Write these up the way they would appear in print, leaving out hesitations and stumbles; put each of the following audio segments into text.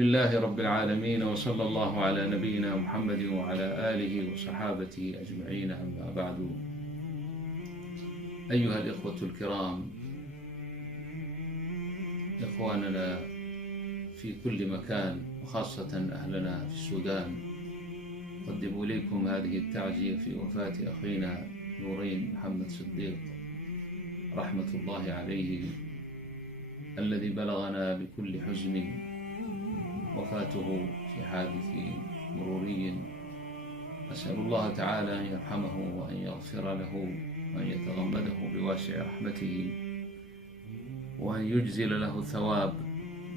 لله رب العالمين، وصلى الله على نبينا محمد وعلى آله وصحابته أجمعين. أما بعد، أيها الإخوة الكرام، إخواننا في كل مكان وخاصة أهلنا في السودان، أقدم إليكم هذه التعزية في وفاة أخينا نورين محمد صديق رحمة الله عليه، الذي بلغنا بكل حزن وفاته في حادث مروري. أسأل الله تعالى أن يرحمه وأن يغفر له وأن يتغمده بواسع رحمته، وأن يجزل له الثواب،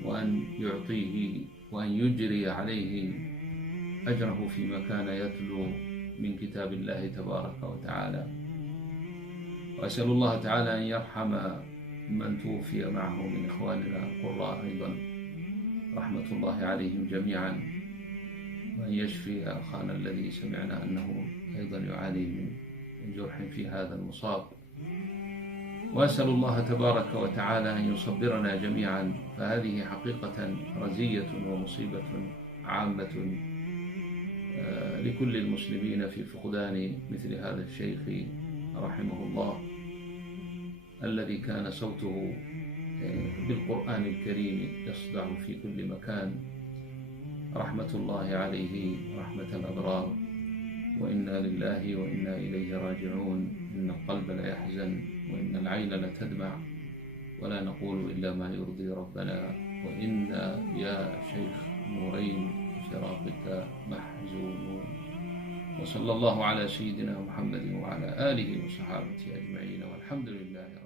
وأن يعطيه وأن يجري عليه أجره فيما كان يتلو من كتاب الله تبارك وتعالى. وأسأل الله تعالى أن يرحم من توفي معه من إخواننا القراء أيضا، رحمة الله عليهم جميعا، وأن يشفي أخانا الذي سمعنا أنه أيضا يعاني من جرح في هذا المصاب. وأسأل الله تبارك وتعالى أن يصبرنا جميعا، فهذه حقيقة رزية ومصيبة عامة لكل المسلمين في فقدان مثل هذا الشيخ رحمه الله، الذي كان صوته بالقرآن الكريم يصدع في كل مكان. رحمة الله عليه رحمة الأبرار، وإنا لله وإنا إليه راجعون. إن القلب ليحزن وإن العين لتدمع، ولا نقول إلا ما يرضي ربنا، وإنا يا شيخ نورين بفراقك محزونون. وصلى الله على سيدنا محمد وعلى آله وصحابته أجمعين، والحمد لله.